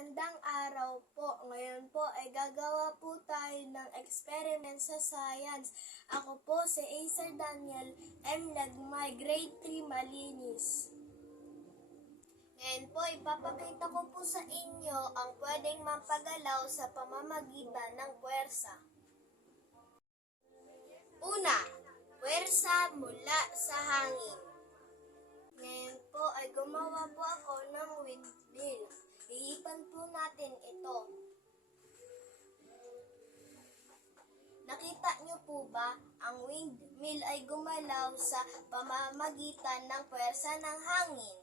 Magandang araw po. Ngayon po ay gagawa po tayo ng experiment sa science. Ako po si Acer Daniel M. Lagmay, grade 3 Malinis. Ngayon po, ipapakita ko po sa inyo ang pwedeng mapagalaw sa pamamagitan ng puwersa. Una, puwersa mula sa hangin. Ngayon po ay gumawa po ako ng windmill. Iipan po natin ito. Nakita niyo po ba ang windmill ay gumalaw sa pamamagitan ng puwersa ng hangin?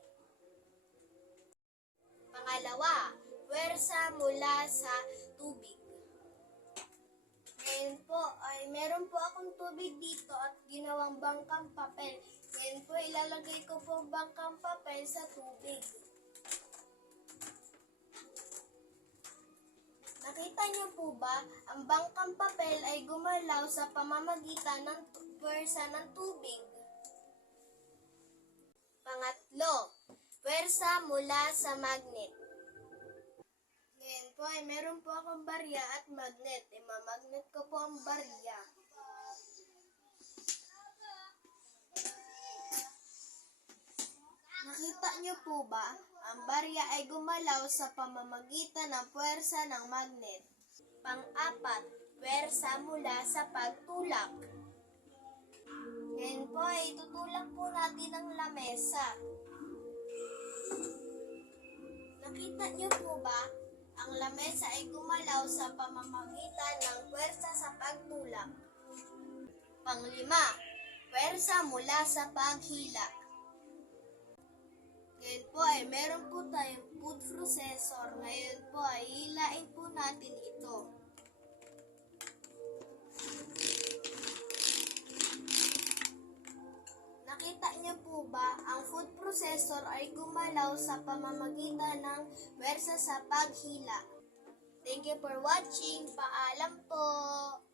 Pangalawa, puwersa mula sa tubig. Ngayon po ay meron po akong tubig dito at ginawang bangkang papel. Ngayon po ilalagay ko po ang bangkang papel sa tubig. Nakita niyo po ba, ang bangkang papel ay gumalaw sa pamamagitan ng puwersa ng tubig. Pangatlo, puwersa mula sa magnet. Ngayon po ay meron po akong barya at magnet. Imamagnet ko po ang barya. Nakita niyo po ba? Ang barya ay gumalaw sa pamamagitan ng puwersa ng magnet. Pang-apat, puwersa mula sa pagtulak. Ngayon po ay tutulak po natin ang lamesa. Nakita niyo po ba? Ang lamesa ay gumalaw sa pamamagitan ng puwersa sa pagtulak. Panglima, puwersa mula sa paghila. Ngayon po ay meron po tayong food processor. Ngayon po ay hilain po natin ito. Nakita niyo po ba, ang food processor ay gumalaw sa pamamagitan ng wersa sa paghila. Thank you for watching. Paalam po.